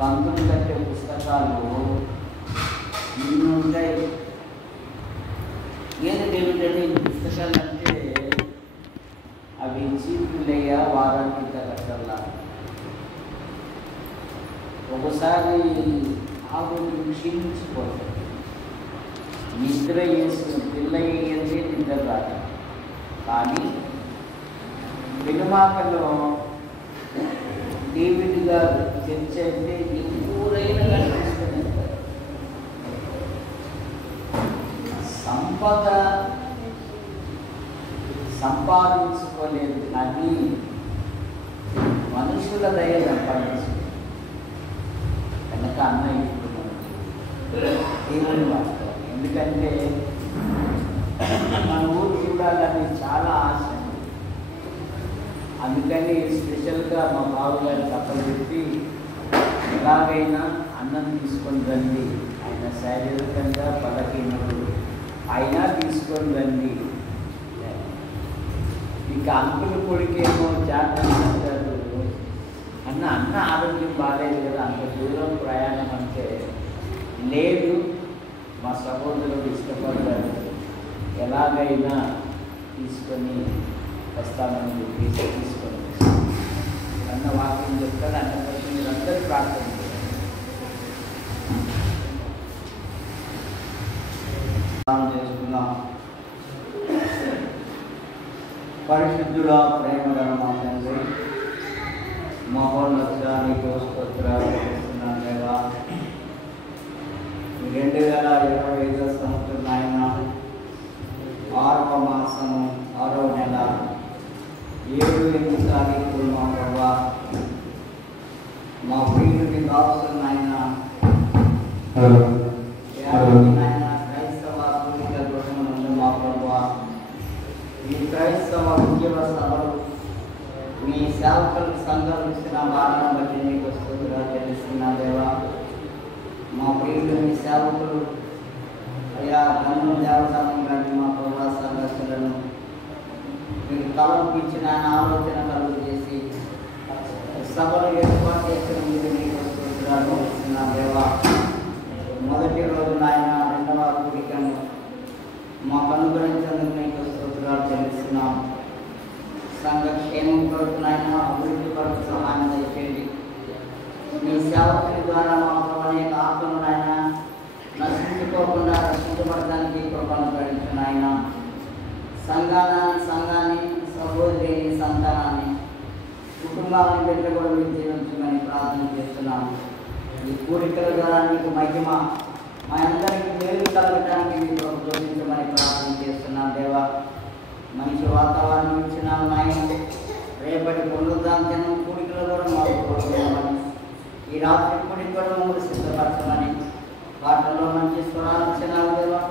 పంతులు కట్టే పుస్తకాలు ఇన్ని ఉంటాయి. ఏమిటంటే ఈ పుస్తకాలు అంటే అవి చీపులయ్యా వారానికి కట్టల్లా. ఒకసారి ఆవులు క్షీణించిపోతాయి. నిద్ర చేసిన పిల్ల అయ్యేది నిద్ర రాదు. కానీ వెనుమాకలో డేవిడ్ గారు చర్చ అయితే ఎవరైనా కనిపిస్తుంది. సంపద సంపాదించుకోలేదు కానీ మనుషుల దయ సంపాదించుకోలేదు కనుక అన్నయ్య ఇప్పుడు దేవుని వార్త. ఎందుకంటే మన ఊరు చూడాలని చాలా ఆశ. అందుకని స్పెషల్గా మా బావగారు తప్పలు పెట్టి ఎలాగైనా అన్నం తీసుకొని రండి, ఆయన శారీరకంగా బలహీనుడు, అయినా తీసుకొని రండి. ఇక అంకుల కొడుకేమో జాగ్రత్త అంటారు, అన్న ఆరోగ్యం బాగాలేదు కదా, అంత దూరం ప్రయాణం అంటే లేదు, మా సహోదరుడు ఇష్టపడ్డాడు, ఎలాగైనా తీసుకొని వస్తామని చెప్పేసి తీసుకొని అన్న వాక్యం చెప్తాడు. అన్న కోసం మీరందరూ ప్రార్థన చేసుకున్నాం. పరిశుద్ధుడా, ప్రేమ గల మా తండ్రి, మహోన్నతానికి స్తోత్రాలు చేస్తున్నాను కదా. 2025 సంవత్సరం ఆయన 6వ మాసము 6వ నెల 7-8 తారీఖులు మా ప్రభా, మా ప్రియుడిని దాసులు ఆయన క్రైస్తవ కూలిక గృహమునందు మా ప్రభా, ఈ క్రైస్తవ ఉద్యమ సభలు మీ సేవకులు సంఘమిస్తున్న భారాన్ని బట్టి నీకు వస్తుందిగా తెలుస్తున్నా దేవా. మా ప్రియులు మీ సేవకులు అయ్యా నన్ను దేవతలను కానీ మా ప్రభా సంఘస్థులను మీరు తలంపించిన ఆలోచన కలుగు చేసి సభలు ఏర్పాటు చేసిన మీరు నీకు వస్తుందిగా తెలుస్తున్నా దేవా. మొదటి రోజు నాయన 2వ కూడికను మాకు అనుగ్రహించేందుకు నీకు స్తోత్రాలు చెల్లిస్తున్నాం. సంఘ క్షేమం కొరకు నాయన, అభివృద్ధి కొరకు సహాయం చేయండి. మీ సేవకుని ద్వారా మాకు అనేక ఆత్మలు నాయన నశించుకోకుండా రక్షించబడటానికి కృపను భరించిన ఆయన సంఘాన్ని సహోదరిని సంతానాన్ని కుటుంబాన్ని బిడ్డ కూడా మీరు జీవించమని ప్రార్థన చేస్తున్నాము. ఈ కోరికల ద్వారా నీకు మహిమ మా అందరికీ మేలు కలగటానికి మీకు ఉపయోగించమని ప్రార్థన చేస్తున్నాను దేవా. మంచి వాతావరణం ఇచ్చినాము నాయన. రేపటి పునరుద్ధానం కోరికల ద్వారా మాకు కోరుకోమని, ఈ రాత్రి కోరిక కూడా మమ్మల్ని సిద్ధపరచమని, వాటిలో మంచి స్వరాలు ఇచ్చినాము దేవా.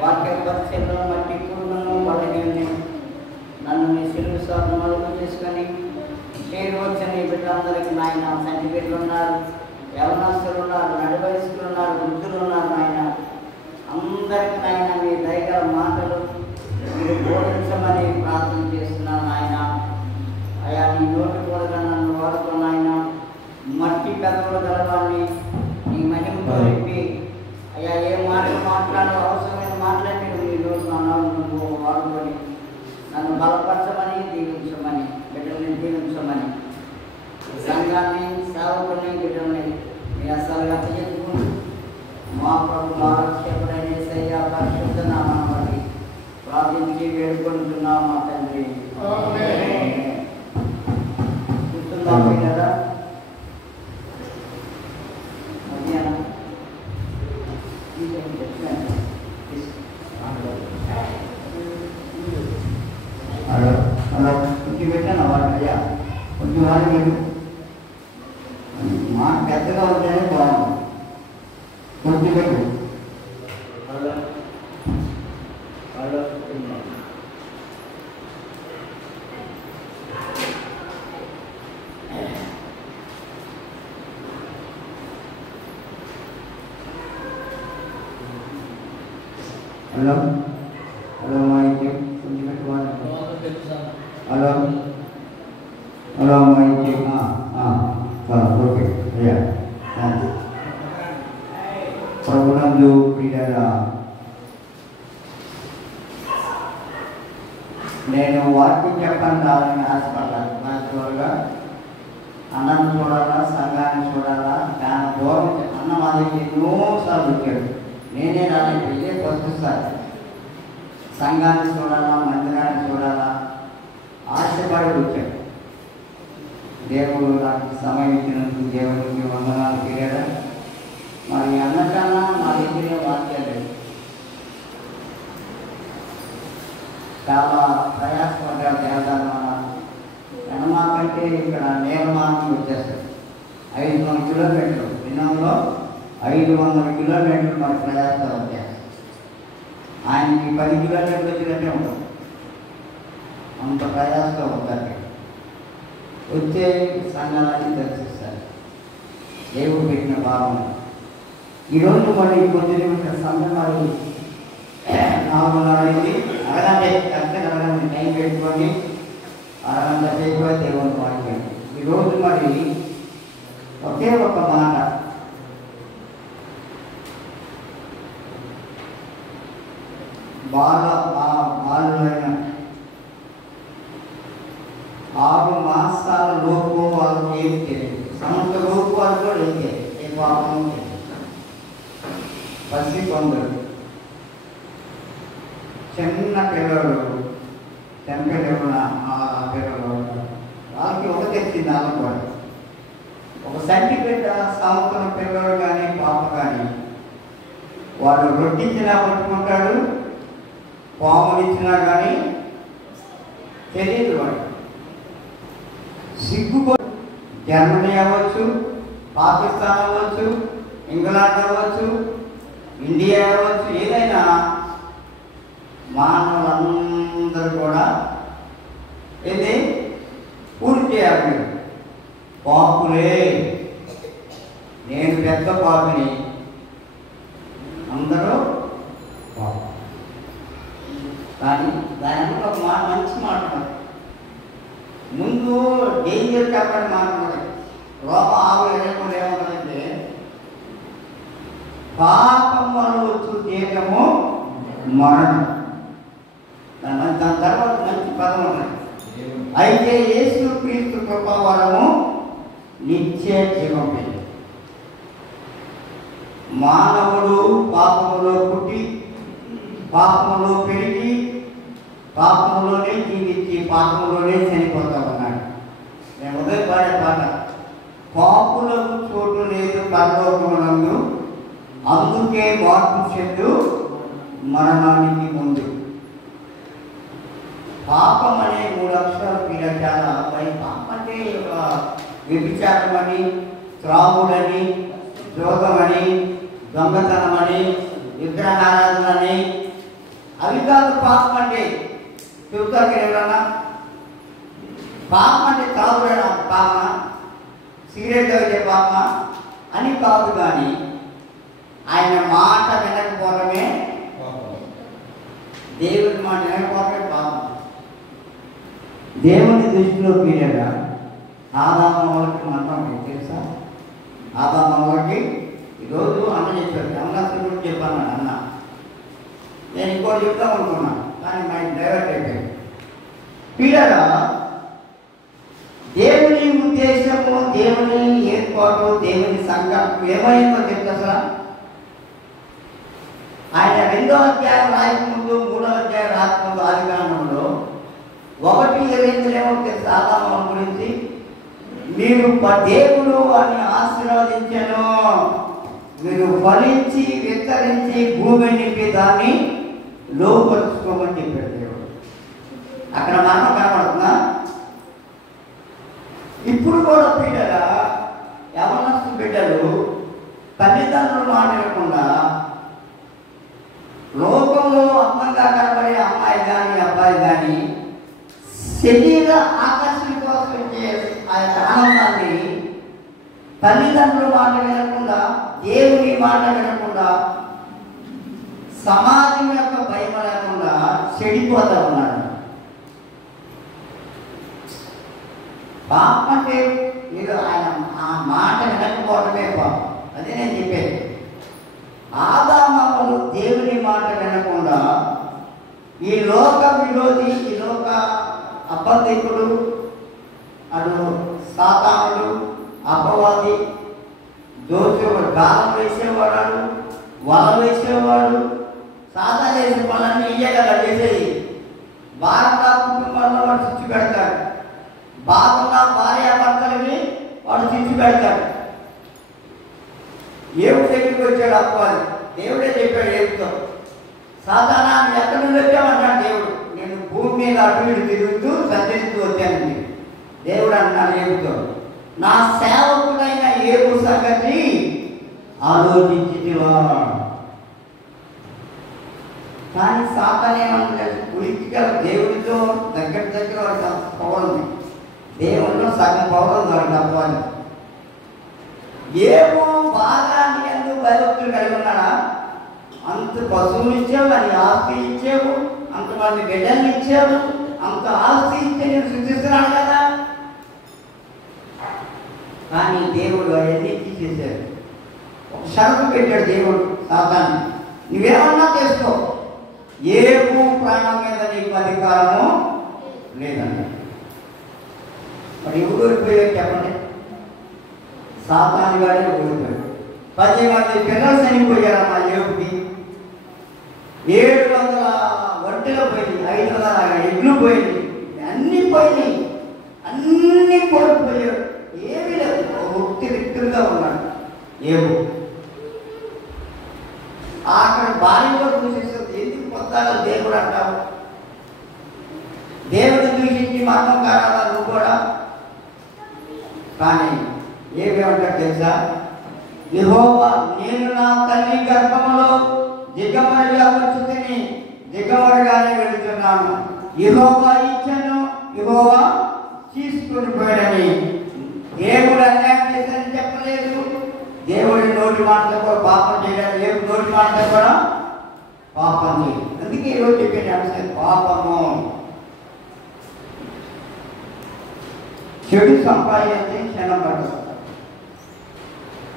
వాక్య పరిచయంలో మట్టి కుటుంబం బలహీనని నన్ను మీ సిలువ సాధన మలుపు చేసుకొని పేరు వచ్చిన ఈ బిడ్డలందరికీ నాయన, సంటి బిడ్డలు ఉన్నారు, యవనస్తులు ఉన్నారు, నడి వయస్సులు ఉన్నారు, వృద్ధులు ఉన్నారు నాయన. అందరికీ నాయన మీ దయగల మాటలు మీరు బోధించమని ప్రార్థన చేస్తున్నాను నాయన. అయా నీ నోటి కూడా నన్ను వాడుతున్నాయన. మట్టి పెదవులు గలవాన్ని నీ మహిమతో చెప్పి అయ్యా ఏ మాటలు మాట్లాడో అవసరమైన మాటలే మీరు నీ నోటి నువ్వు వాడుకొని నన్ను బలపరచమని, దీవించమని, బిడ్డల్ని దీవించమని, సంఘాన్ని సేవకుని బిడ్డల్ని మీ అసలుగా చేసుకుంటూ మా ప్రభు ఆరోగ్యపడైన యేసయ్య పరిశుద్ధ నామమున బట్టి ప్రార్థించి వేడుకుంటున్నాం మా తండ్రి. కూర్చుందాం కదా. మధ్యాహ్నం అలా కొంచెం పెట్టాను వాడు అయ్యా, కొంచెం వాడు మీరు మా పెద్దగా ఉంటేనే బాగుంది. కొంచెం పెట్టు. హలో హలో మైక్ కొంచెం పెట్టుకోవాలి. హలో హలో మైక్ ఓకే అయ్యా ప్రభునందు ప్రియులారా, నేను వాక్యం చెప్పాను రావాలని ఆశపడ్డాను. నా చివరిగా అన్నను చూడాలా, సంఘాన్ని చూడాలా, దాని దూరం అన్న మా దగ్గర ఎన్నోసార్లు వచ్చాడు. నేనే రాలేదు, ఇదే ఫస్ట్ సార్. సంఘాన్ని చూడాలా, మందిరాన్ని చూడాలా ఆశపడి వచ్చాడు. దేవుడు నాకు సమయం ఇచ్చినందుకు దేవుడికి వందనాలు తీరాడా. మరి అన్నకన్నా మా దగ్గరే వాక్యాలు చాలా ప్రయాసపడ్డాడు. దేవదాన ఎనమా కంటే ఇక్కడ నేలమానం వచ్చేస్తాడు. 500 కిలోమీటర్లు దినంలో 500 కిలోమీటర్లు మరి ప్రయాస వచ్చేస్తాడు. ఆయనకి 10 కిలోమీటర్లు వచ్చినట్టే ఉంటుంది. అంత ప్రయాసంగా ఉంటారు. వచ్చే సంఘాలన్నీ దర్శిస్తారు. దేవుడు పెట్టిన భావం. ఈరోజు మరి కొద్ది నిమిషం సమయం మరి 4:30 అయింది. అరగంట కరెక్ట్గా అరగంట టైం పెట్టుకొని అరగంట సేపు దేవుని వాక్యం. ఈరోజు మరి ఒకే ఒక మాట, బాలులైన 6 మాసాల లోపు వాళ్ళు ఏం తెలియదు. సంవత్సరం లోపు వాళ్ళు కూడా ఏం తెలియదు. ఏ పాపం పసి కొందరు చిన్న పిల్లలు చంపేటప్పుడు ఆ పిల్లలు వాళ్ళకి ఒక తెచ్చింది. వాళ్ళకి ఒక సర్టిఫికెట్ సంవత్సరం పిల్లలు కానీ పాప కానీ వాడు రొట్టించినా పట్టుకుంటాడు, పాములు ఇచ్చినా కానీ తెలియదు. వాడు సిగ్గుపడి జర్మనీ అవ్వచ్చు, పాకిస్తాన్ అవ్వచ్చు, ఇంగ్లాండ్ అవ్వచ్చు, ఇండియా అవ్వచ్చు, ఏదైనా మానవులందరూ కూడా ఇది పూర్తి చేయాలి. పాపులే, నేను పెద్ద పాపుని, అందరూ పాపు. కానీ దాని ఒక మంచి మాట ముందు డేంజర్ కాబట్టి మాట్లాడాలి. లోప ఆవు ఎరగకుండా ఏముంటుందంటే పాపం వల్ల వచ్చు దేహము మరణం. దాని తర్వాత మంచి పదం ఉన్నది. అయితే యేసు క్రీస్తు కృపావరము నిత్య జీవం. మానవుడు పాపములో పుట్టి పాపములో పెరిగి పాపములోనే జీవించి పాపములోనే చనిపోతా ఉన్నాడు. నేను ఉదయం పాడే పాట, పాపులకు చోటు లేదు పరలోకమునందు, అందుకే మార్పు చెందు మరణానికి ముందు. పాపం అనే 3 అక్షరాలు మీద చాలా పాపం అంటే వ్యభిచారం అని, త్రాగుడని, జోగమని, దొంగతనమని, విగ్రహారాధనని, అవి కాదు పాపం అంటే. చెబుతారు ఎవరన్నా పాపం అంటే తాగుడైన పాప, సిగరెట్ తాగితే పాప అని కాదు. కానీ ఆయన మాట వినకపోవడమే, దేవుని మాట వినకపోవడమే పాపం. దేవుని దృష్టిలో పీడగా ఆదాము వాళ్ళకి మంత్రం తెలుసా? ఆదాము వాళ్ళకి ఈరోజు అన్న చెప్పారు. అన్నస్తుడు చెప్పాను అన్న. నేను ఇంకోటి చెప్తాం అనుకున్నాను, కానీ మా డైవర్ట్ అయిపోయింది. పీడగా దేవుని ఉద్దేశము, దేవుని ఏర్పాటు, దేవుని సంకల్పం ఏమైందో చెప్తా సార్. ఆయన 2వ అధ్యాయం రాయకముందు 3వ అధ్యాయం రాకముందు ఆదికాండంలో 1:8 ఏమో తెలుసు ఆదాము గురించి. మీరు దేవుడు అని ఆశీర్వదించాను, మీరు ఫలించి విస్తరించి భూమి నింపి దాన్ని లోపరుచుకోమని చెప్పాడు దేవుడు. అక్కడ మనం కనబడుతుందా? ఇప్పుడు కూడా బిడ్డగా యవనస్తు బిడ్డలు తల్లిదండ్రులు మాట్లాడకుండా లోకంలో అందంగా కనబడే అమ్మాయి కానీ అబ్బాయి కానీ శరీర ఆకర్షణ కోసం వచ్చే ఆ యొక్క ఆనందాన్ని తల్లిదండ్రుల మాట వినకుండా, దేవుని మాట వినకుండా, సమాజం యొక్క భయం లేకుండా చెడిపోతూ ఉన్నాడు. పాపం అంటే మీరు ఆయన ఆ మాట వినకపోవడమే పాపం. అదే నేను చెప్పేది. ఆదామవ్వలు దేవుని మాట వినకుండా ఈ లోక విరోధి, ఈ లోక అబద్ధికుడు, అటు సాతానుడు, అపవాది, దోచుడు, గాలం వేసేవాడు, వల వేసేవాడు, సాతాను చేసే పనులన్నీ ఇయ్యే కదా చేసేది. భారత కుటుంబాల్లో వాడు చిచ్చు పెడతాడు, బాగున్న భార్యాభర్తలని వాడు చిచ్చు పెడతాడు. ఏడు దగ్గరికి వచ్చాడు అపవాది. దేవుడే చెప్పాడు ఏడుతో, సాతానా ఎక్కడి నుండి వచ్చామంటాడు దేవుడు. నేను భూమి మీద అటు ఇటు తిరుగుతూ సంచరిస్తూ వచ్చానండి. దేవుడు అన్నాడు ఏడుతో, నా సేవకుడైన ఏడు సంగతి ఆలోచించితివా. కానీ సాతాను ఏమంటాడు, పొలిటికల్ దేవుడితో దగ్గర వాడి పవర్ ఉంది, దేవుడిలో సగం పవర్ ఉంది వాడికి అపవాది. ఏమో బాగా నీ ఎందుకు భయభక్తులు కలిగి ఉన్నాడా? అంత పశువులు ఇచ్చావు, అని ఆస్తి ఇచ్చావు, అంతమంది బిడ్డలు ఇచ్చావు, అంత ఆస్తి ఇచ్చే నేను సృష్టిస్తున్నాను కదా. కానీ దేవుడు అవన్నీ తీసేశాడు. ఒక షరతు పెట్టాడు దేవుడు సాతాన్ని, నువ్వేమన్నా చేసుకో, ఏ భూ ప్రాణం మీద నీకు అధికారము లేదన్నా. మరి ఎవరు ఓడిపోయాడు చెప్పండి? సాతాను గారే ఓడిపోయాడు. 10 మంది పిల్లలు చనిపోయారమ్మా ఏడుకి. 700 ఒంటెలు పోయింది, 500 ఎడ్లు పోయింది, అన్నీ పోయినాయి, అన్నీ కోల్పోయాడు. ఏమీ లేదు, ఒట్టి రిక్తులుగా ఉన్నాడు ఏమో. అక్కడ భార్యలో దూషిస్తుంది. ఎందుకు పొద్దాలో దేవుడు అంటావు? దేవుడు దూషించి మరణం కారాలా నువ్వు కూడా? కానీ ఏమేమంటాడు తెలుసా? యెహోవా, నేను నా తల్లి గర్భములో దిగమరిగా వచ్చుతిని, దిగమరిగానే వెళుతున్నాను. యెహోవా ఇచ్చెను, యెహోవా తీసుకుని పోయాడని. దేవుడు అన్యాయం చేశాడని చెప్పలేదు. దేవుడి నోటి మాటతో కూడా పాపం చేయలేదు. దేవుడి నోటి మాటతో కూడా పాపం చేయదు. అందుకే ఈరోజు చెప్పిన అంశం పాపము. చెడు సంపాదించి క్షణం పడుతుంది.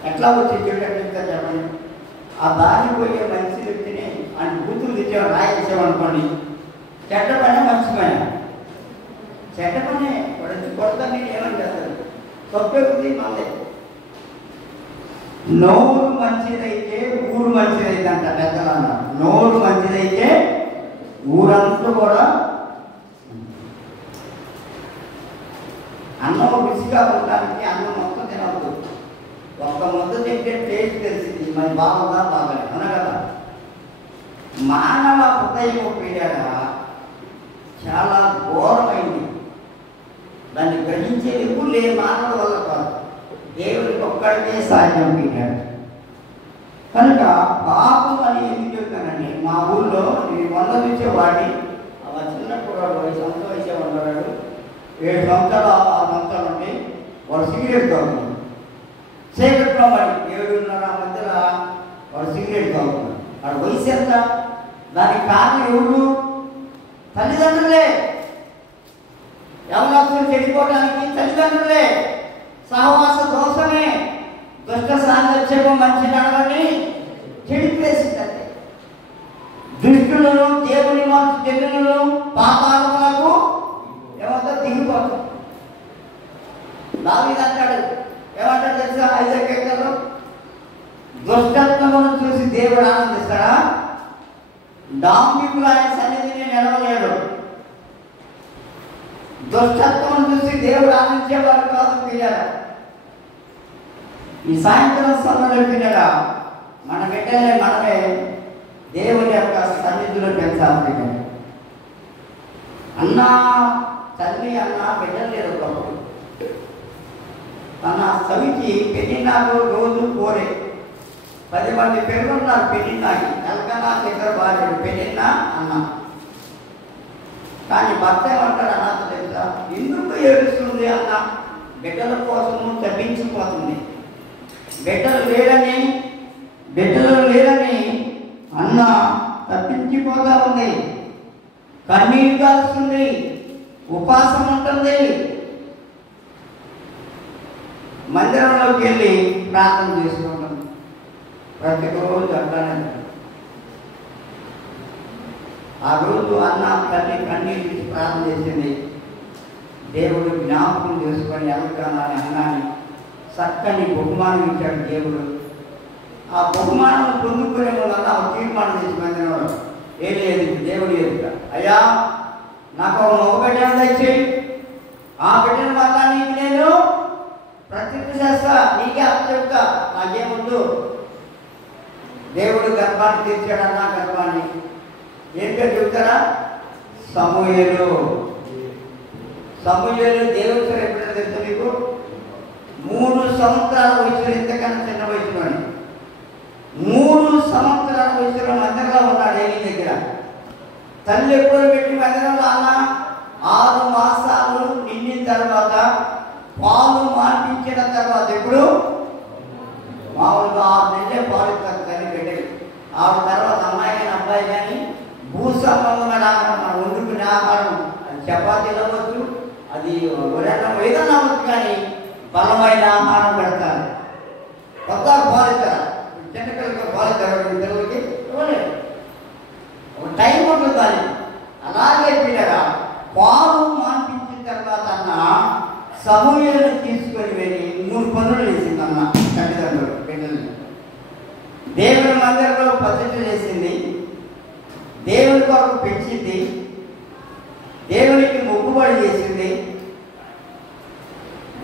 ఎట్లా వచ్చి చెడు ఎట్లా చెప్పండి? ఆ దారి పోయే మంచి వ్యక్తిని ఆయన కూతురు తెచ్చేవాడు, రాయించేవాడుకోండి, చెడ్డ పని మంచి పని. చెడ్డ పని కొడతా నేను ఏమని చేస్తాను? తప్పేది మళ్ళీ. నోరు మంచిదైతే ఊరు మంచిదైతే అంట పెద్దలు అన్నారు. నోరు మంచిదైతే ఊరంతా కూడా. అన్నం రుచిగా ఉండడానికి అన్నం మొత్తం తినవద్దు. ఒక్క ముద్ద తింటే టేస్ట్ తెలిసింది, మరి బాగుందా బాగలేదు అన కదా. మానవ హృదయం పీడ చాలా ఘోరమైంది. దాన్ని గ్రహించేది లే మానవ వల్ల కాదు, దేవుడికి ఒక్కడికే సాధ్యం పీడాడు. కనుక పాపం అని ఎందుకు చెప్తానండి? మా ఊళ్ళో నేను 100 వచ్చేవాడిని. అలా చిన్నప్పుడు 5 సంవత్సరాలు వయసే ఉన్నాడు, 7 సంవత్సరాలు 6 సంవత్సరాలు ఉండి వాడు సిగరెట్ తాగుతున్నాడు. చీకట్లో మరి 7:30 మధ్యలో వాడు సిగరెట్ తాగుతున్నాడు. వాడు వయసు ఎంత? దానికి కారణం ఎవరు? తల్లిదండ్రులే. యవనస్తులు చెడిపోవడానికి తల్లిదండ్రులే. సహవాస దోషమే, దుష్ట సాంగత్యము, మంచి నడవని చెడిపేసిందండి. దుష్టులను దేవుని మనసు జనులను పాతాళములకు ఎవరితో దిగిపోతారు. దావీదు అంటాడు, ఏమంటాడు తెలుసా? 5వ కీర్తనలో, దుష్టత్వమును చూసి దేవుడు ఆనందిస్తాడా? డాంబికులు ఆయన సన్నిధిని నిలవలేడు. దుష్టత్వం చూసి దేవుడు ఆనందించేవాడు కాదు పిల్లల. ఈ సాయంత్రం సమయంలో పిల్లల మన బిడ్డలే మనమే దేవుని యొక్క సన్నిధిలో పెంచాలి. అన్న తల్లి అన్న బిడ్డలు లేదు ఒకప్పుడు. తన సవికి పెళ్ళినాడు రోజు కోరే 10 మంది పెళ్ళున్నారు. పెళ్ళినాకి ఎలకన్నా దగ్గర భార్యడు పెళ్ళినా అన్న. కానీ భర్త ఏమంటాడు అన్నతో తెలుసా? ఎందుకు ఏడుస్తుంది అన్న? బిడ్డల కోసము తప్పించిపోతుంది. బిడ్డలు లేరని అన్న తప్పించిపోతా ఉంది, కన్నీరు కాస్తుంది, ఉపాసం ఉంటుంది. మందిరంలోకి వెళ్ళి ప్రార్థన చేసుకుంటాం. ప్రతిరోజు అట్లానే. ఆ రోజు అన్న తల్లి కన్నీళ్ళు తీసి ప్రార్థన చేసింది. దేవుడు జ్ఞాపకం చేసుకొని ఎలకాలని అన్నాన్ని చక్కని బహుమానం ఇచ్చాడు దేవుడు. ఆ బహుమానం పొందుకునే వల్ల తీర్మానం చేసి మందిరంలో ఏం లేదు దేవుడు ఎదుట, అయ్యా నాకు ఒక బిడ్డను తెచ్చేయి, ఆ బిడ్డను వల్ల నీకు నేను ప్రతిజ్ఞ చేస్తా, నీకే అప్పు చెప్తా, నాకేముందు. దేవుడు గర్భాన్ని తీర్చాడన్న గర్భాన్ని ఏంటో చెప్తారా? సమూయేలు. సమూయేలు దేవుడు ఎప్పుడైనా తెలుసు మీకు? 3 సంవత్సరాల వయసులో, ఇంతకన్నా చిన్న వయసులోని 3 సంవత్సరాల వయసులో మందిరంలో ఉన్నాడు ఏలీ దగ్గర. తల్లి ఎప్పుడు పెట్టి మందిరంలో అన్న 6 మాసాలు నిండిన తర్వాత పాలు మార్పించిన తర్వాత ఎప్పుడు మామూలుగా 6 నెలలే పాలు ఇస్తారు తల్లి బిడ్డకి. ఆ తర్వాత అమ్మాయి కానీ అబ్బాయి కానీ భూసంబంధమైన ఆహారం, మనం వండుకునే ఆహారం, అది చపాతీలు అవ్వచ్చు, అది వడన్నం ఏదన్నా అవ్వచ్చు, కానీ బలమైన ఆహారం పెడతారు. కొత్త పాలు ఇస్తారు. చిన్నపిల్లలకి పాలు ఇస్తారు, పిల్లలకి ఇవ్వలేదు. ఒక టైం ఉంటుంది దాన్ని. అలాగే పిల్లరా పాలు మాన్పించిన తర్వాత అన్న సమూయేలును తీసుకొని వెళ్ళి 3 పనులు చేసింది అన్న తల్లిదండ్రులు బిడ్డల్ని. దేవుని మందిరంలో ప్రతిష్ఠ చేసింది, దేవుని కొరకు పెంచింది, దేవునికి మొక్కుబడి చేసింది,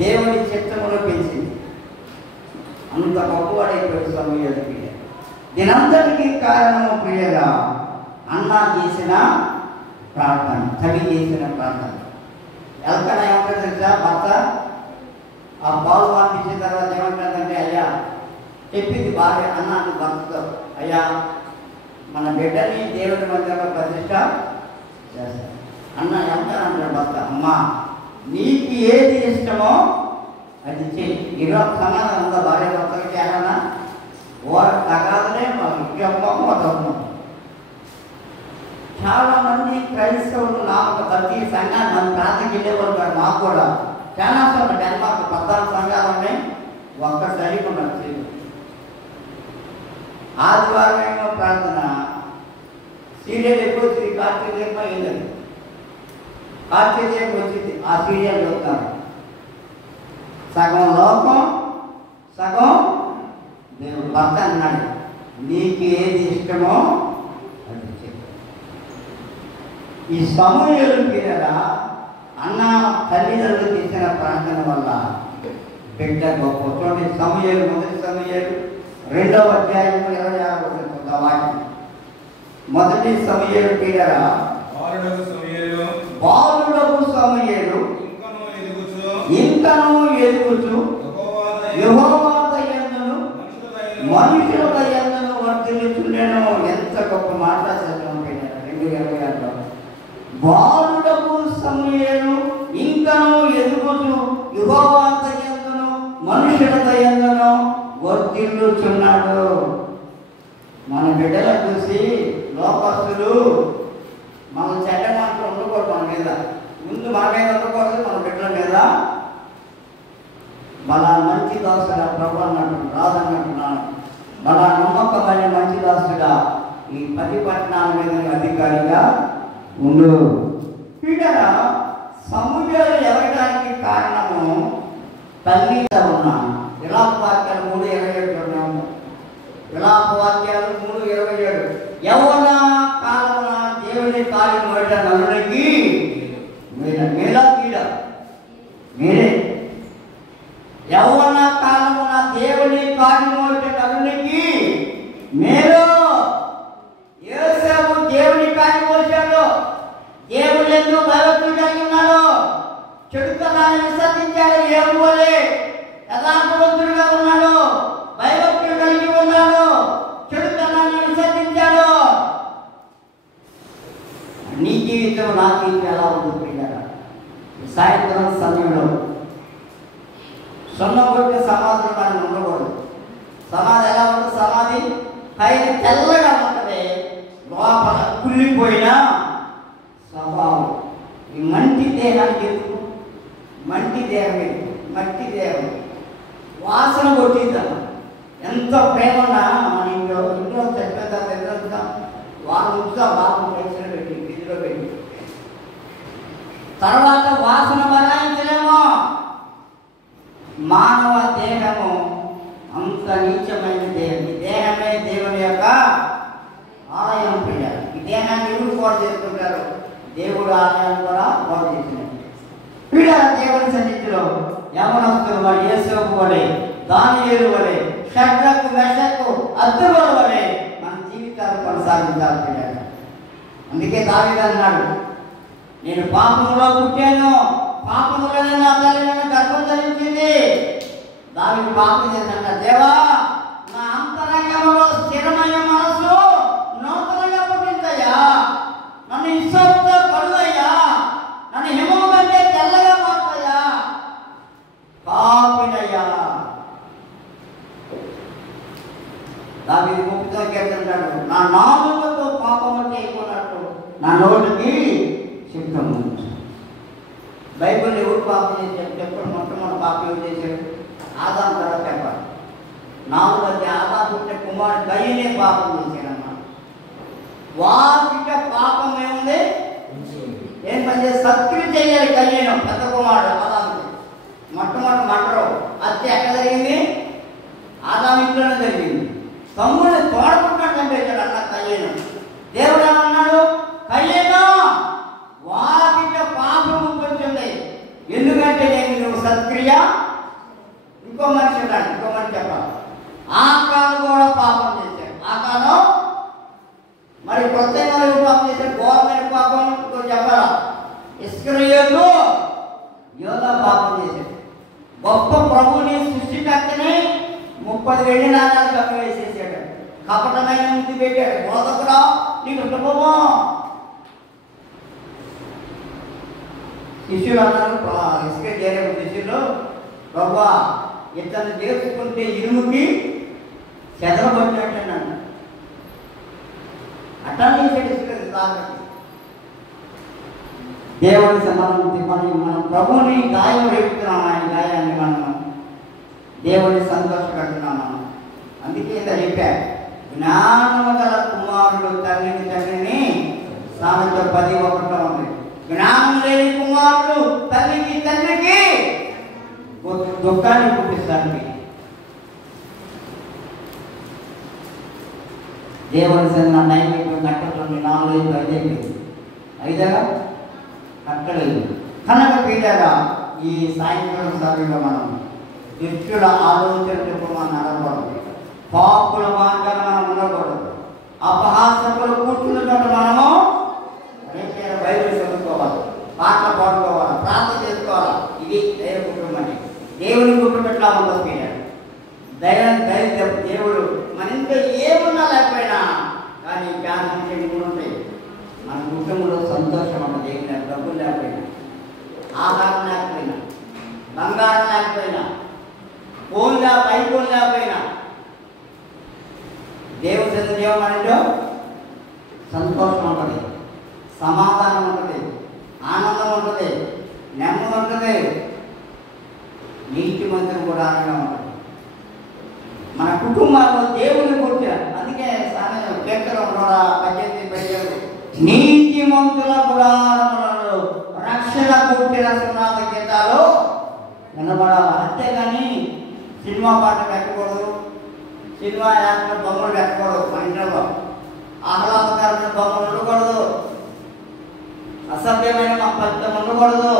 దేవుని చిత్తములో పెంచింది. అంత గొప్పవాడైపోయి సమూయేలు ప్రియ. దీనంతటికీ కారణము ప్రియగా అన్న చేసిన ప్రార్థన, తల్లి చేసిన ప్రార్థన. ఎల్కన్నా ఏమంటారు తెలుసా? భర్త ఆ పాలు పంపించిన తర్వాత ఏమంటుందంటే, అయ్యా చెప్పింది భార్య అన్నాను భర్తతో, అయ్యా మన బిడ్డని దేవుని మందిరంలో ప్రతిష్ట చేస్తాను. అన్న ఎంతనంటాడు భర్త, అమ్మా నీకు ఏది ఇష్టమో అది చెయ్యి. ఈరోజు సమాధానం ఉందా భార్య భర్తలకి? ఏమన్నా వారు తగాదనే మొత్తం. చాలా మంది క్రైస్తవులు నాకు ప్రతి సంఘాన్ని మన ప్రాంతానికి వెళ్ళేవాళ్ళు కాదు. మాకు కూడా చాలా సార్లు మాకు 14 సంఘాలు ఉన్నాయి, ఒక్క సరికుండా ఆదివారం ఏమో ప్రార్థన, సీరియల్ ఎక్కువ వచ్చింది, కార్తీక దీపం వెళ్ళదు, కార్తీక దీపం వచ్చింది, ఆ సీరియల్ చూస్తాను. సగం లోకం సగం దేవుడు. భర్త అన్నాడు, నీకు ఏది ఇష్టమో అది చెప్పు. ఈ సమూయేలు పిల్లరా అన్న తల్లిదండ్రులు చేసిన ప్రార్థన వల్ల బిడ్డ గొప్ప. చూడండి సమూయేలు, మొదటి సమూయేలు 2వ అధ్యాయం 26వ వాక్యం. మొదటి సమూయేలు పిల్లరా బాలుడగు సమూయేలు ఇంకనూ ఎదుగుచు యెహోవా దయందును మనుషుల దయందును వర్ధిల్లుచుండెను. ఎంత గొప్ప మాట చదివాం పిల్లరా 2:26. బాలుడగు సమూయేలు ఇంకనూ ఎదుగుచు యెహోవా దయందును మనుషుల దయందును వర్ధిల్లుచున్నాడు. మన బిడ్డలను చూసి లోకస్తులు మన చెడ్డ మాటలు ఉండకూడదు. మన మీద ముందు మన మీద ఉండకూడదు, మన బిడ్డల మీద మన మంచి దాసుడా ప్రభు అన్నట్టు రాదన్నట్టున్నాను. మన నమ్మకమైన మంచి దాసుడా ఈ 10 పట్టణాల మీద అధికారిగా ఉండు. పిల్లరా సమూయేలు ఎదగడానికి కారణము తల్లిగా ఉన్న విలాప వాక్యాలు 3:27. విలాప వాక్యాలు 3:27. యవ్వన కాలమున దేవుని కార్యం మొదట నలునికి మేలా కీడ మీరే. యవ్వన కాలమున దేవుని కార్యం మొదట నలునికి మేలు. యోసేపు దేవుని కార్యం చేశాడు, దేవుని ఎందుకు భయభక్తులు కలిగి ఉన్నాడు, చెడుతనాన్ని విసర్జించాడు, ఏమోలే యథార్థవంతుడిగా ఉన్నాడు, భయభక్తులు కలిగి ఉన్నాడు, చెడుతనాన్ని విసర్జించాడు. నీ జీవితం నా జీవితం ఎలా ఉంటుంది? సాయంత్రం సమయంలో సొన్నగొట్టే సమాధులు మనం ఉండకూడదు. సమాధి ఎలా ఉంటుంది? సమాధి పైన తెల్లగా ఉంటుంది, లోపల కుళ్ళిపోయిన స్వభావం. ఈ మంటి దేహానికి ఎందుకు? మంటి దేహం, మట్టి దేహం వాసన కొట్టిద్దాం. ఎంత ప్రేమ ఉన్నా మన ఇంట్లో చచ్చిపోతాం ఎదురుతాం, వాళ్ళు ఉంచుతాం బాబు పైసలు పెట్టి ఇంటిలో పెట్టి, తర్వాత వాసన బలాయించలేమో. మానవ దేహము అంత నీచమైన దేహం. ఈ దేహమే దేవుని యొక్క ఆలయం. పిల్లలు ఈ దేహాన్ని ఎవరు పాడు చేసుకుంటారు? దేవుడు ఆలయాన్ని కూడా పాడు చేసినాడు. పిల్లల దేవుని సన్నిధిలో యవనస్తులు వాడు యేసోపు వలె, దానియేలు వలె, షడ్రకు మెషకు అద్దుల వలె మన జీవితాలు కొనసాగించాలి పిల్లలు. అందుకే దావీదు అన్నాడు, నేను పాపంలో పుట్టాను, పాపంలోనే నా తల్లి నన్ను గర్భం ధరించింది. దావీదు పాపం చేశాడ, దేవా నా అంతరంగంలో స్థిరమైన మనసు నూతనంగా పుట్టిందయ్యా, నన్ను ఇష్టంతో కడుగయ్యా, నన్ను హిమము కంటే తెల్లగా మార్చయ్యా, పాపినయ్యా. దావీదు ముప్పుతో కేళ్తుంటాడు, నా నాలుకతో పాపము చేయకున్నట్టు నా నోటికి చిత్తము. బైబిల్ ఎవరు పాపం చేశాడు చెప్పండి? మొట్టమొదటి పాపం ఎవరు చేశాడు? ఆదాము తర్వాత చెప్పాలి. నాలుగోది ఆదాము పుట్టిన కుమారుడు కయ్యనే పాపం చేశాడమ్మా. వాకిట పాపం ఏముంది? ఏం పని చేసి సత్క్రియ చేయాలి. కయ్యను పెద్ద కుమారుడు ఆదాము మొట్టమొదటి మంటరు. అది ఎక్కడ జరిగింది? ఆదాము ఇంట్లోనే జరిగింది. తమ్ముడిని తోడపుట్టినట్టు చంపేశాడు అన్న కయ్యను. దేవుడు ఏమన్నాడు? కయ్యను వాకిట పాపము వచ్చింది, ఎందుకంటే నేను నువ్వు సత్క్రియ. ఇంకో మనిషి ఉన్నాడు, ఇంకో మనిషి చెప్పాలి. ఆకాను కూడా పాపం చేశాడు. ఆకాను మరి కొత్త పాపం చేశాడు, ఘోరమైన పాపం. ఇంకో చెప్పాలా? ఇస్కరియోతు యోధా పాపం చేశాడు. గొప్ప ప్రభుని సృష్టికర్తని 30 వెండి నాణాలు కప్పి వేసేసాడు. కపటమైన ముద్దు పెట్టాడు. బోధకురా నీకు శుభమో. శిష్యులు అన్నారు, ఇసుక చేరే శిష్యులు, ప్రభా ఇతను చేసుకుంటే ఇనుముకి చెదరబడినట్టన్నాడు. అట్లా చేసాడు ఇసుక తాగట్టి. దేవుని మనం ప్రభుని గాయం రేపుతున్నాం. ఆయన గాయాన్ని మనం దేవుని సంతోషపెడుతున్నాం. మనం అందుకే ఇంత చెప్పారు, జ్ఞానము గల కుమారుడు తండ్రిని సామెత 10:1 ఉంది. జ్ఞానం లేని కుమారుడు తండ్రికి దుఃఖాన్ని పుట్టిస్తాడు. దేవుని సన్న నైవేద్యం కట్టడం 4-5 5గా కట్టలేదు కనుక పీడగా ఈ సాయంత్రం సమయంలో మనం దుష్టుల ఆలోచనలకు మనం నడవకూడదు, పాపుల మార్గాన్ని మనం ఉండకూడదు, అపహాసకులు కూర్చున్నట్టు మనము బైబిల్ చదువుకోవాలి, పాటలు పాడుకోవాలి, ప్రార్థన చేసుకోవాలి. ఇది దైవ కుటుంబం అంటే. దేవుని కుటుంబం ఎట్లా ఉంటుంది? దేవుడు మన ఇంట్లో ఏమున్నా లేకపోయినా కానీ జ్ఞానం ఉంటాయి. మన కుటుంబంలో సంతోషం అన్న దేవుని డబ్బులు లేకపోయినా, ఆహారం లేకపోయినా, బంగారం లేకపోయినా, ఫోన్ ఐఫోన్ లేకపోయినా దేవుని సన్నిధిలో మనలో సంతోషం ఉంటుంది, సమాధానం ఉంటుంది, ఆనందం ఉంటుంది, నెమ్మది ఉంటుంది, నీతి మంత్రం కూడా ఆనందం ఉంటుంది. మన కుటుంబాల్లో దేవుని పుట్టారు. అందుకే కీర్తన 18 నీతి మంతుల గుడారములలో రక్షణ పుట్టిన సునాద గీతాలు వినబడాలి. అంతేగాని సినిమా పాట పెట్టకూడదు, సినిమా యాక్టర్ బొమ్మలు పెట్టకూడదు. మన ఇంట్లో ఆహ్లాదకరమైన బొమ్మలు ఉండకూడదు, అసభ్యమైన మా ఫలితం ఉండకూడదు.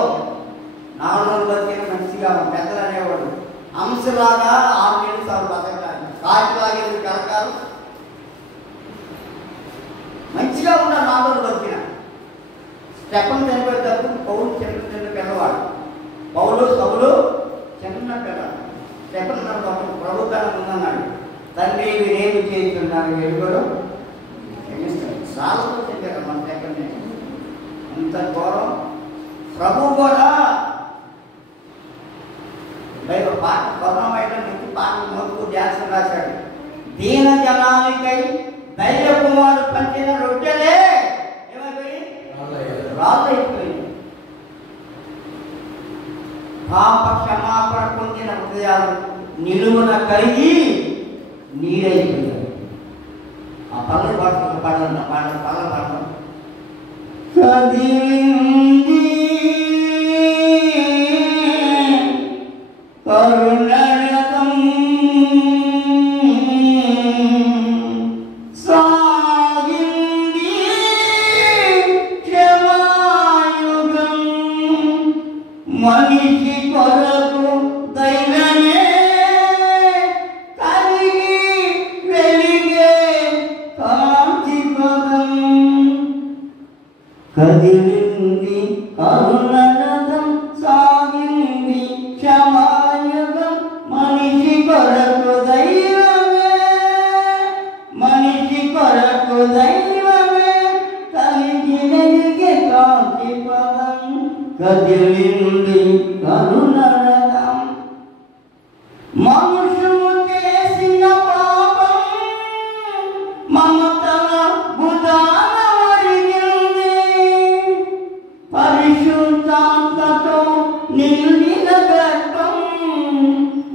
4 రోజులు బతికిన మంచిగా పెద్దలు అనేవాడు అంశలాగా 6 నెలలు సార్లు బతకాలి, కాటిలాగే కలకాలు మంచిగా ఉన్న 4 రోజులు బతికిన. స్టెఫన్ చనిపోయేటప్పుడు పౌలు చిన్న పిల్లవాడు, పౌలు సౌలు చిన్న పిల్లవాడు. స్టెఫన్ ప్రభుత్వాన్ని ఉందన్నాడు, తండ్రి వీరేమి చేస్తున్నారు ఎడుగుడు సాగుతూ చెప్పారు. మన స్టెఫన్ అంత ఘోరం. ప్రభు కూడా పాట కరుణమైన పాట మొక్కు ధ్యాసం రాశాడు. దీన జనానికై దైవ కుమారుడు పంచిన రొట్టెలే ఏమైపోయి రాళ్ళైపోయి. పాప క్షమాపణ పొందిన హృదయాలు నిలువున కరిగి నీరైపోయాడు. ఆ పనులు పాడండి కదిలింది కరుణరథం సాగింది క్షమాయుగం మనిషి కొరకు దైవమే కలిగి వెలిగే కాంతి పదం కదిలింది కరుణరథం సాగింది క్షమాయుగం మనిషి కొరకు దైవమే మనిషి కొరకు దైవమే కలిగి వెలిగే కాంతి పదం కదిలింది కరుణరథం మనుషులు చేసిన పాపం మమతల భుజాన ఒరిగింది పరిశుద్ధాత్మతో నిండిన గర్భం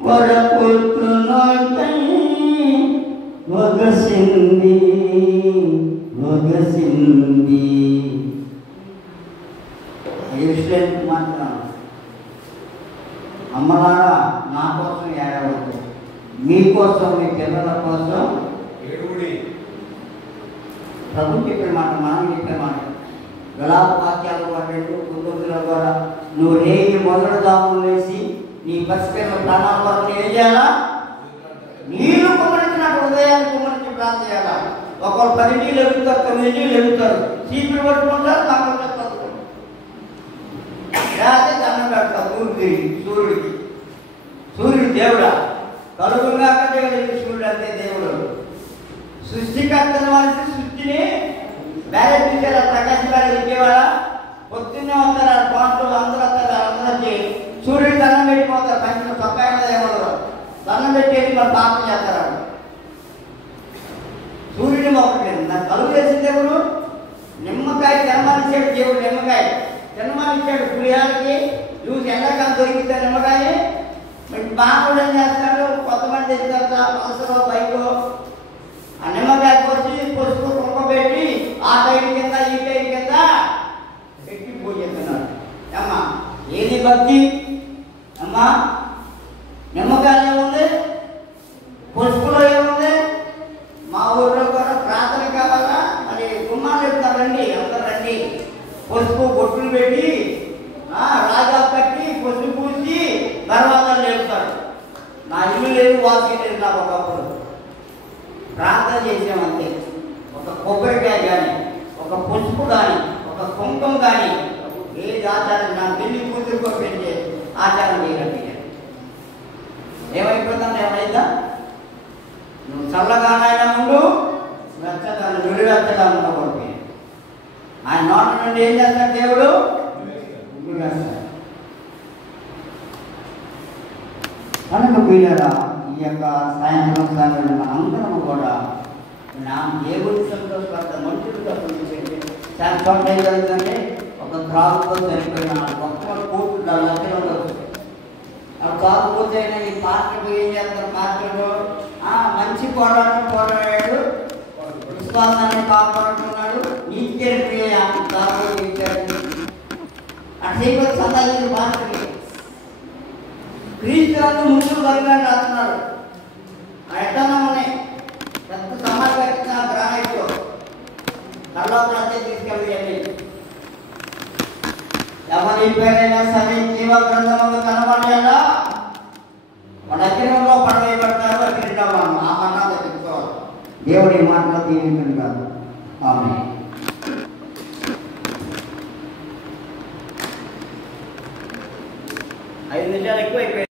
వరపుత్రునై వగసింది మాత్రం అమ్మలారా నా కోసం ఏడవద్దు, మీకోసం మీ పిల్లల కోసం ప్రభు చెప్పిన మాట, మనం చెప్పిన మాట విలాప వాక్యాలు పడ్డట్టు కుటుంబంలో కూడా నువ్వు రేగి మొదలు దాములు వేసి నీ పసిపిల్లల ప్రాణాల వరకు ఏం చేయాలా? నీళ్లు కుమ్మరించినట్టు హృదయాన్ని కుమ్మరించి ప్రార్థన చేయాలా? ఒకరు 10 నీళ్ళు ఎగుతారు, 9 నీళ్ళు ఎగుతారు, చీపులు పట్టుకుంటారు, తాము లేకపోతే దండం పెడతారు సూర్యుడికి. సూర్యుడు దేవుడా? కలుగుగా దేవుడు సూర్యుడు అంతే దేవుడు. సృష్టికర్తను వాళ్ళకి సృష్టిని బ్యాలెన్స్ తీసేలా ప్రకాశించాలి విజయవాడ పొద్దున్నే వస్తారు పాటలు అందరూ వస్తారు. అందరూ వచ్చి సూర్యుడు దండం పెట్టిపోతారు. పంచిన చొక్కాయ ఏమన్నారు దండం పెట్టేది మరి పాపం చేస్తారు. సూర్యుని మొక్కలేదు. నాకు కలుగు చేసిన దేవుడు నిమ్మకాయ జన్మానిచ్చాడు. దేవుడు నిమ్మకాయ జన్మానిచ్చాడు. పులిహారకి చూసి ఎండాకాలం దొరికితే నిమ్మకాయ బాగుడు ఏం చేస్తాడు? కొంతమంది తెచ్చుతారు అవసరం బైక్ ఆ నిమ్మకాయ వచ్చి పసుపు కుక్క పెట్టి ఆ టైం కింద ఈ టైం కింద పెట్టి పూజ చేస్తున్నాడు. అమ్మా ఏది భక్తి? అమ్మా నిమ్మకాయ ఏముంది? పసుపులో ఏముంది? మా ఊళ్ళో కూడా ప్రార్థన కావాలా మరి గుమ్మాలు చెప్తారు, రండి అందరూ రండి. పసుపు బొట్టులు పెట్టి రాజా కట్టి పసుపు పూసి తర్వాత లేపుతాడు. నా ఇల్లు లేదు, వాకి లేదు. నాకు ఒకప్పుడు ప్రార్థన చేసామంతే. ఒక కొబ్బరికాయ కానీ, ఒక పసుపు కానీ, ఒక కుంకుమ కానీ ఏది ఆచారం నా పెళ్లి కూతురు పెంచే ఆచారం చేయగలిగాను. ఏమైపోతాను? ఏమైందా? నువ్వు చల్లగానైనా ఉండు, వెచ్చగా నుడివెచ్చగా ఉండకూడదు. ఆయన నోట నుండి ఏం చేస్తాడు దేవుడు? కనుక పిల్లరా ఈ యొక్క సాయంత్రం సమయంలో అందరము కూడా నా దేవుడి సంతోషపడతాం. మనుషులతో సంతోషించి శాంతం ఏం జరుగుతుందంటే ఒక త్రాగుతో చనిపోయిన ఒక్క కోట్లు 4 లక్షలు వస్తుంది. అప్పుడు తాగుపోతే ఈ పార్టీలు ఏం చేస్తారు? పార్టీలో మంచి పోరాడాడు, విశ్వాసాన్ని కాపాడుతున్నాడు, నీకే తాగుబోతు ఇచ్చాడు అట్లా సంతానికి పార్టీ క్రీస్తులను ముందు కలిగిన రాస్తున్నాడు. ఎట్టన్నామని పెద్ద సమాజం గ్రానైట్ కల్లోపల తీసుకెళ్ళి ఎవరి పేరైనా సరే జీవ గ్రంథంలో కనబడేలా మన అగ్నిలో పడవేయబడతారు. అగ్నిలో ఆ మన్నాలు తెలుసుకోవాలి. దేవుడి మాటలు దీవించండి కాదు. ఆమేన్. 5 నిమిషాలు ఎక్కువ అయిపోయింది.